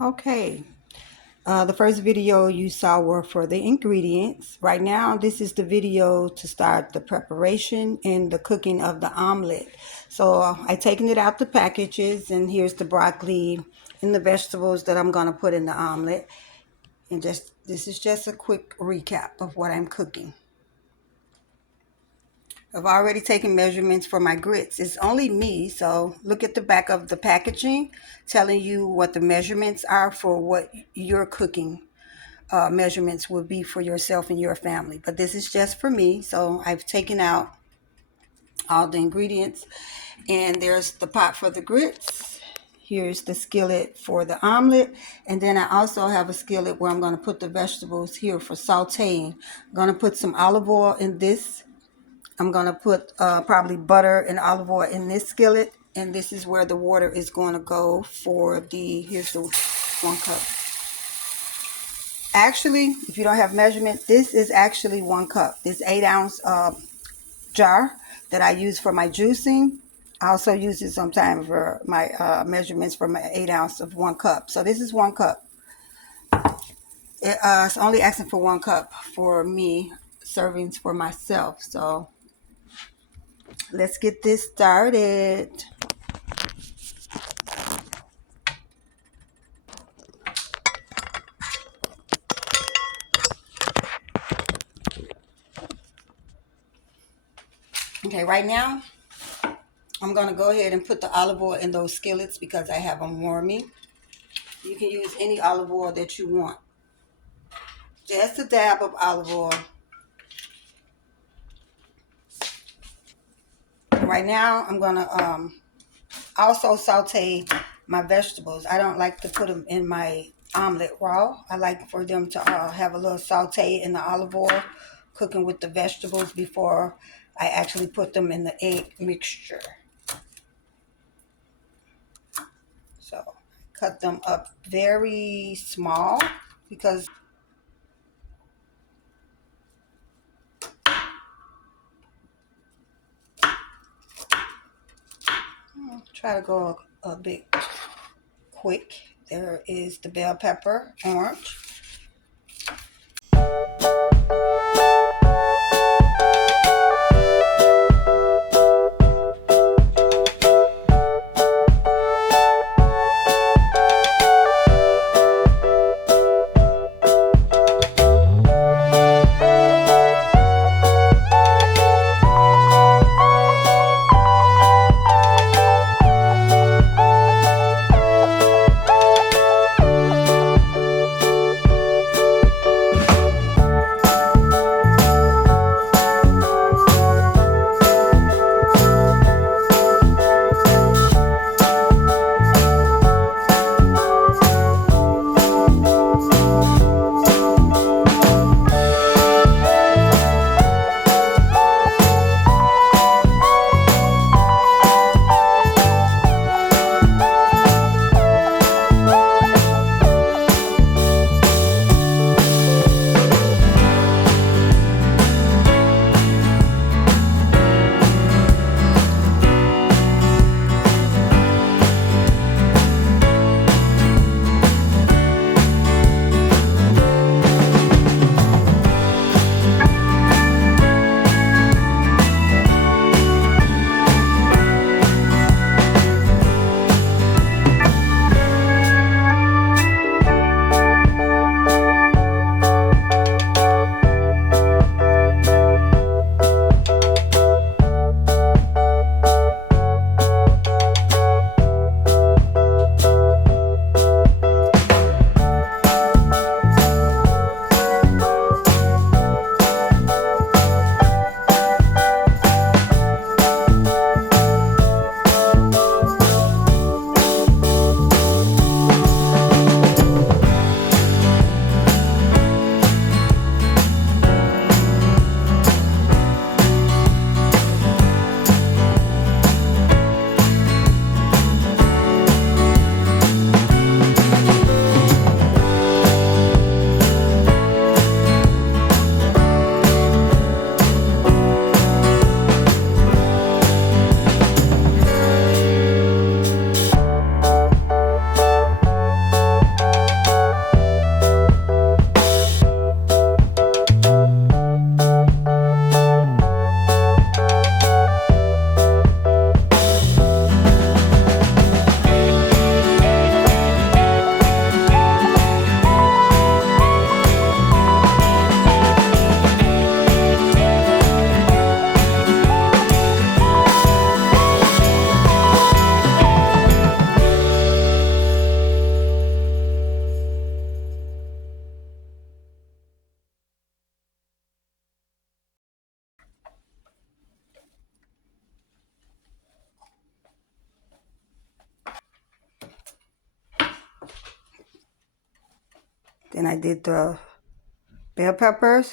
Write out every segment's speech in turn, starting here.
Okay, the first video you saw were for the ingredients. Right now, this is the video to start the preparation and the cooking of the omelet. So I taken it out the packages, and here's the broccoli and the vegetables that I'm going to put in the omelet. And this is just a quick recap of what I'm cooking. I've already taken measurements for my grits. It's only me, so look at the back of the packaging telling you what the measurements are for what you're cooking. Measurements will be for yourself and your family. But this is just for me, so I've taken out all the ingredients. And there's the pot for the grits. Here's the skillet for the omelet. And then I also have a skillet where I'm going to put the vegetables here for sauteing. I'm going to put some olive oil in this. I'm going to put probably butter and olive oil in this skillet. And this is where the water is going to go for here's the 1 cup. Actually, if you don't have measurement, this is actually 1 cup. This 8-ounce jar that I use for my juicing. I also use it sometimes for my measurements for my 8 ounce of 1 cup. So this is 1 cup. It's only asking for 1 cup for me, servings for myself. So let's get this started. Okay, right now, I'm going to go ahead and put the olive oil in those skillets because I have them warming. You can use any olive oil that you want. Just a dab of olive oil. Right now, I'm going to also saute my vegetables. I don't like to put them in my omelet raw. I like for them to have a little saute in the olive oil, cooking with the vegetables before I actually put them in the egg mixture. So cut them up very small because try to go a bit quick. There is the bell pepper, orange. Then I did the bell peppers.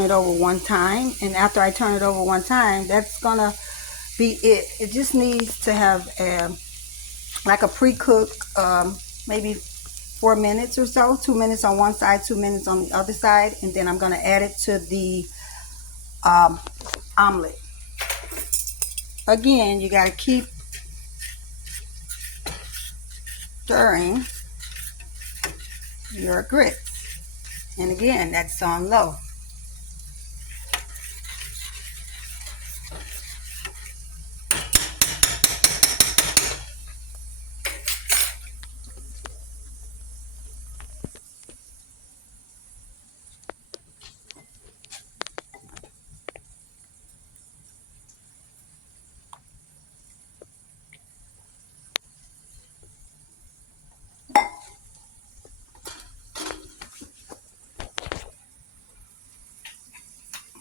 it over one time, and after I turn it over one time, that's gonna be it. It just needs to have like a pre-cook, maybe 4 minutes or so, 2 minutes on one side, 2 minutes on the other side, and then I'm gonna add it to the omelet. Again, you gotta keep stirring your grits, and again, that's on low.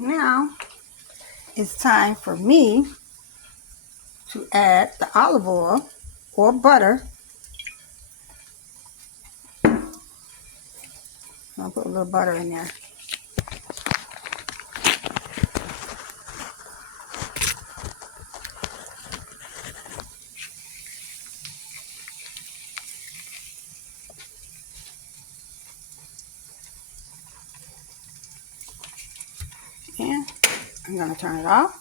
Now it's time for me to add the olive oil or butter. I'll put a little butter in there. And I'm going to turn it off.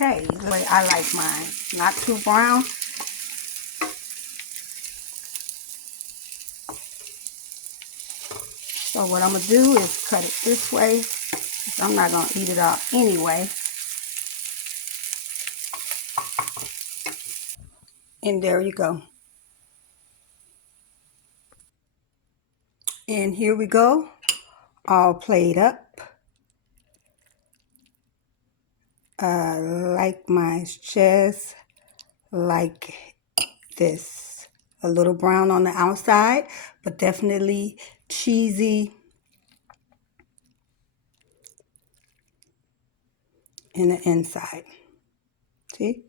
Okay, the way I like mine. Not too brown. So what I'm going to do is cut it this way. I'm not going to eat it all anyway. And there you go. And here we go. All played up. Like my chest, like this. A little brown on the outside, but definitely cheesy in the inside. See?